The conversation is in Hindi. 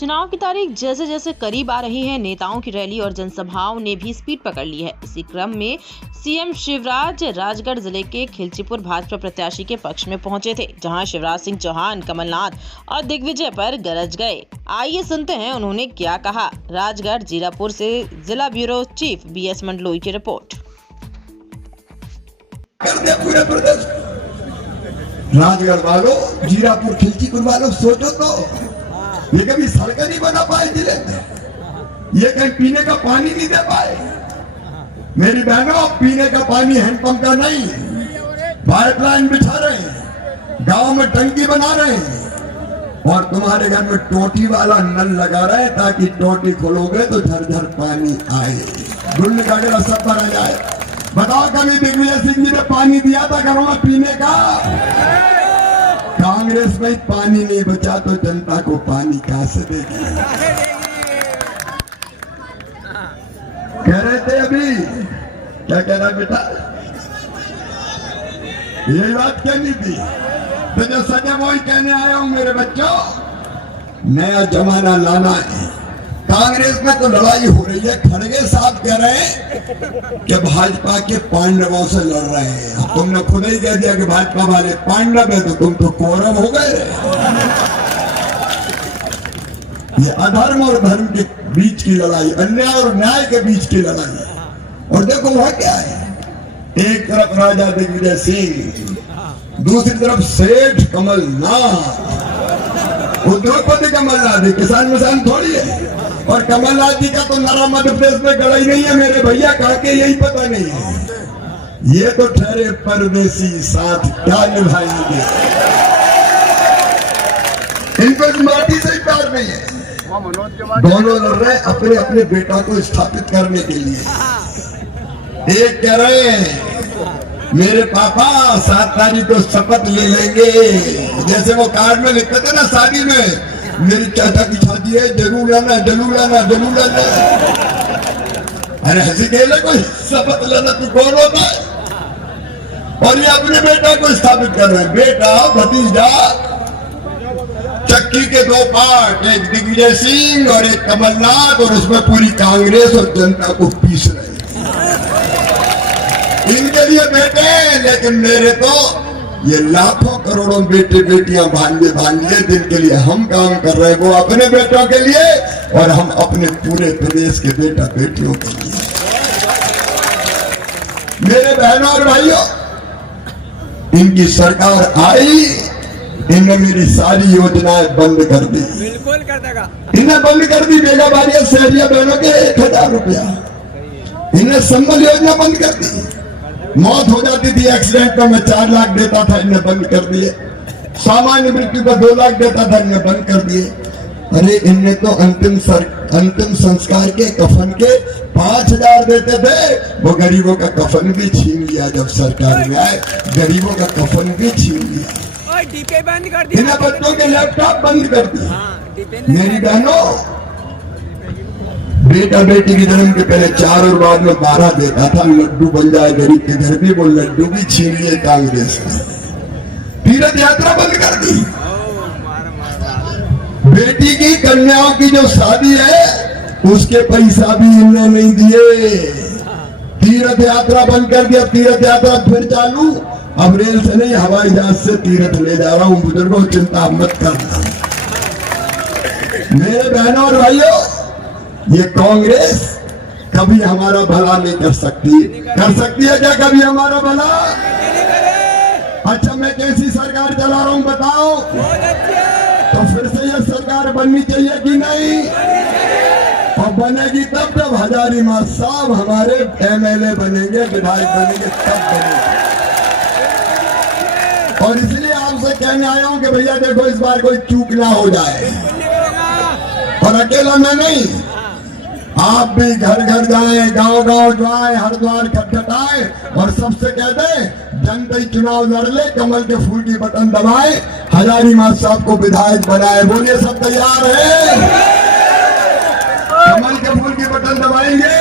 चुनाव की तारीख जैसे जैसे करीब आ रही है, नेताओं की रैली और जनसभाओं ने भी स्पीड पकड़ ली है। इसी क्रम में सीएम शिवराज राजगढ़ जिले के खिलचीपुर भाजपा प्रत्याशी के पक्ष में पहुंचे थे, जहां शिवराज सिंह चौहान, कमलनाथ और दिग्विजय पर गरज गए। आइए सुनते हैं उन्होंने क्या कहा। राजगढ़ जीरापुर से जिला ब्यूरो चीफ BS मंडलोई की रिपोर्ट। राजगढ़ वालों, जीरापुर खिलचीपुर वालों, सोचो तो ये कभी सड़क नहीं बना पाए जिले में, ये कहीं पीने का पानी नहीं दे पाए। मेरी बहनों, पीने का पानी हैंडपंप का नहीं, पाइपलाइन बिछा रहे हैं, गांव में टंकी बना रहे हैं और तुम्हारे घर में टोटी वाला नल लगा रहे हैं ताकि टोटी खोलोगे तो झरझर पानी आए, गुंड वगैरह सब भरा जाए। बताओ, कभी दिग्विजय सिंह जी ने पानी दिया था घरों में पीने का? कांग्रेस में पानी नहीं बचा तो जनता को पानी कहां से देगी? कह रहे थे अभी, क्या कह रहा बेटा? यही बात कहनी थी तो जो सजा वही कहने आया हूं मेरे बच्चों। नया जमाना लाना है। कांग्रेस में तो लड़ाई हो रही है। खड़गे साहब कह रहे हैं कि भाजपा के पांडवों से लड़ रहे हैं। तुमने खुद ही कह दिया कि भाजपा वाले पांडव है तो तुम तो कौरव हो गए। ये अधर्म और धर्म के बीच की लड़ाई, अन्याय और न्याय के बीच की लड़ाई। और देखो वह क्या है, एक तरफ राजा दिग्विजय सिंह, दूसरी तरफ सेठ कमलनाथ। उद्योगपति कमलनाथ किसान मिसान थोड़ी है। और कमलनाथ जी का तो नारा मध्य प्रदेश में गड़ा ही नहीं है मेरे भैया, कहा के यही पता नहीं है। ये तो ठहरे परदेसी, साथ क्या निभाएंगे? इनको इस माटी से ही प्यार नहीं है। दोनों लड़ रहे अपने अपने बेटा को स्थापित करने के लिए। एक कह रहे हैं मेरे पापा 7 तारीख को शपथ ले लेंगे, जैसे वो कार्ड में लिखते थे ना शादी में, मेरी चाचा की शादी है, जरूर लाना जरूर लाना जरूर लाना। अरे हंसी खेले कोई शपथ लेना तो कौन होता है? और ये अपने बेटा को स्थापित कर रहे हैं। बेटा भतीजा, चक्की के 2 पार्ट, एक दिग्विजय सिंह और एक कमलनाथ, और उसमें पूरी कांग्रेस और जनता को पीस रहे हैं। इनके लिए बेटे, लेकिन मेरे तो ये लाखों करोड़ों बेटे बेटियां भांजे जिनके लिए हम काम कर रहे हैं, वो अपने बेटों के लिए और हम अपने पूरे प्रदेश के बेटा बेटियों के लिए। मेरे बहनों और भाइयों, इनकी सरकार आई, इन्हें मेरी सारी योजनाएं बंद कर दी। बिल्कुल कर देगा। इन्हें बंद कर दी। बेगा बारिया शहरिया बहनों के 1000 रुपया। इन्हें संबल योजना बंद कर दी। मौत हो जाती थी एक्सीडेंट में, मैं 4 लाख देता था, इन्हें बंद कर दिए। सामान्य मृत्यु का 2 लाख देता था, इन्हें बंद कर दिए। अरे इनने तो अंतिम संस्कार के कफन के 5000 देते थे, वो गरीबों का कफन भी छीन लिया। जब सरकार में आए, गरीबों का कफन भी छीन लिया। डीपे बंद कर दिया। इन्हें बच्चों के लैपटॉप बंद कर दिए। मेरी बहनों, बेटा बेटी के जन्म के पहले 4 और बाद में 12 देता था, लड्डू बन जाए गरीब के घर भी, वो लड्डू भी छीन लिए कांग्रेस ने। तीर्थ यात्रा बंद कर दी। बेटी की कन्याओं की जो शादी है उसके पैसा भी इन्होंने नहीं दिए। तीर्थ यात्रा बंद कर दिया। तीर्थ यात्रा फिर चालू, अब रेल से नहीं हवाई जहाज से तीर्थ ले जा रहा हूं। बुजुर्गों, चिंता मत करना। मेरे बहनों और भाइयों, ये कांग्रेस कभी हमारा भला नहीं कर सकती। कर सकती है क्या कभी हमारा भला? अच्छा, मैं कैसी सरकार चला रहा हूं बताओ? तो फिर से ये सरकार बननी चाहिए कि नहीं? और बनेगी तब जब हजारीबाग साहब हमारे MLA बनेंगे, विधायक बनेंगे, तब बनेंगे। और इसलिए आपसे कहने आया हूं कि भैया देखो, इस बार कोई चूक ना हो जाए। और अकेला मैं नहीं, आप भी घर घर जाएं, गांव गांव जाएं, हर द्वार खटखटाएं और सबसे कह दें जनता ही चुनाव लड़ ले, कमल के फूल की बटन दबाएं, हजारीबाग साहब को विधायक बनाए। बोलिए, सब तैयार है? कमल के फूल की बटन दबाएंगे।